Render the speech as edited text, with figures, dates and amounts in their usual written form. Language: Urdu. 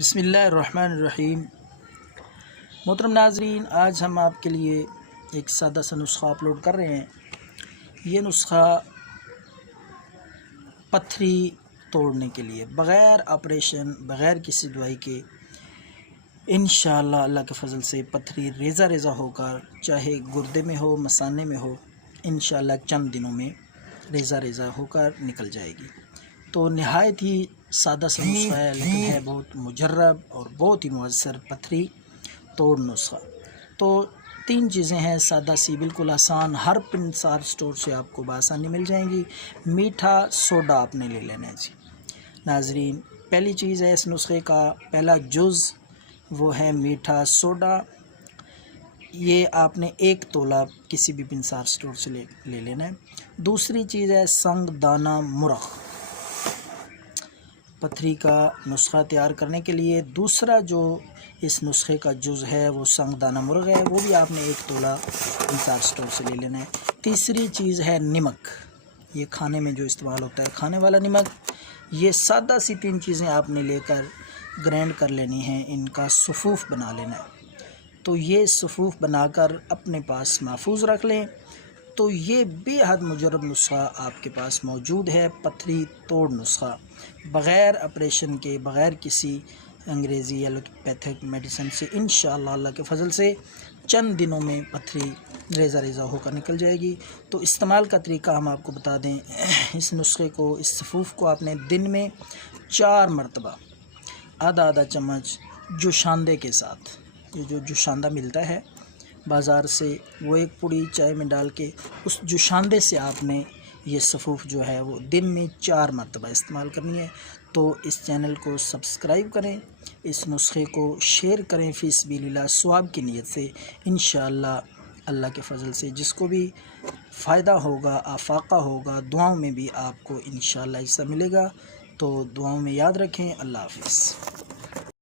بسم اللہ الرحمن الرحیم۔ محترم ناظرین، آج ہم آپ کے لیے ایک سادہ سا نسخہ اپلوڈ کر رہے ہیں۔ یہ نسخہ پتھری توڑنے کے لیے بغیر آپریشن، بغیر کسی دوائی کے انشاءاللہ اللہ کے فضل سے پتھری ریزہ ریزہ ہو کر، چاہے گردے میں ہو، مثانے میں ہو، انشاءاللہ چند دنوں میں ریزہ ریزہ ہو کر نکل جائے گی۔ تو نہایت ہی سادہ سا نسخہ ہے، لیکن ہے بہت مجرب اور بہت ہی مؤثر پتھری توڑ نسخہ۔ تو 3 چیزیں ہیں سادہ سی، بالکل آسان، ہر پنسار سٹور سے آپ کو بآسانی مل جائیں گی۔ میٹھا سوڈا آپ نے لے لینا ہے جی ناظرین۔ پہلی چیز ہے اس نسخے کا پہلا جز، وہ ہے میٹھا سوڈا۔ یہ آپ نے 1 تولہ کسی بھی پنسار سٹور سے لے لینا ہے۔ دوسری چیز ہے سنگ دانہ مرغ۔ پتھری کا نسخہ تیار کرنے کے لیے دوسرا جو اس نسخے کا جز ہے وہ سنگ دانہ مرغ ہے، وہ بھی آپ نے 1 تولہ پنسار سٹور سے لے لینا ہے۔ تیسری چیز ہے نمک، یہ کھانے میں جو استعمال ہوتا ہے کھانے والا نمک۔ یہ سادہ سی 3 چیزیں آپ نے لے کر گرینڈ کر لینی ہیں، ان کا صفوف بنا لینا ہے۔ تو یہ صفوف بنا کر اپنے پاس محفوظ رکھ لیں۔ تو یہ بے حد مجرب نسخہ آپ کے پاس موجود ہے، پتھری توڑ نسخہ، بغیر آپریشن کے، بغیر کسی انگریزی ایلوپیتھک میڈیسن سے انشاءاللہ اللہ کے فضل سے چند دنوں میں پتھری ریزہ ریزہ ہو کر نکل جائے گی۔ تو استعمال کا طریقہ ہم آپ کو بتا دیں، اس نسخے کو، اس صفوف کو آپ نے دن میں 4 مرتبہ آدھا چمچ جوشاندے کے ساتھ، یہ جو جوشاندہ ملتا ہے بازار سے، وہ 1 پوڑی چائے میں ڈال کے اس جوشاندے سے آپ نے یہ صفوف جو ہے وہ دن میں 4 مرتبہ استعمال کرنی ہے۔ تو اس چینل کو سبسکرائب کریں، اس نسخے کو شیئر کریں فی سبیل اللہ، ثواب کی نیت سے، انشاءاللہ اللہ کے فضل سے جس کو بھی فائدہ ہوگا، آفاقہ ہوگا، دعاؤں میں بھی آپ کو انشاءاللہ حصہ ملے گا۔ تو دعاؤں میں یاد رکھیں۔ اللہ حافظ۔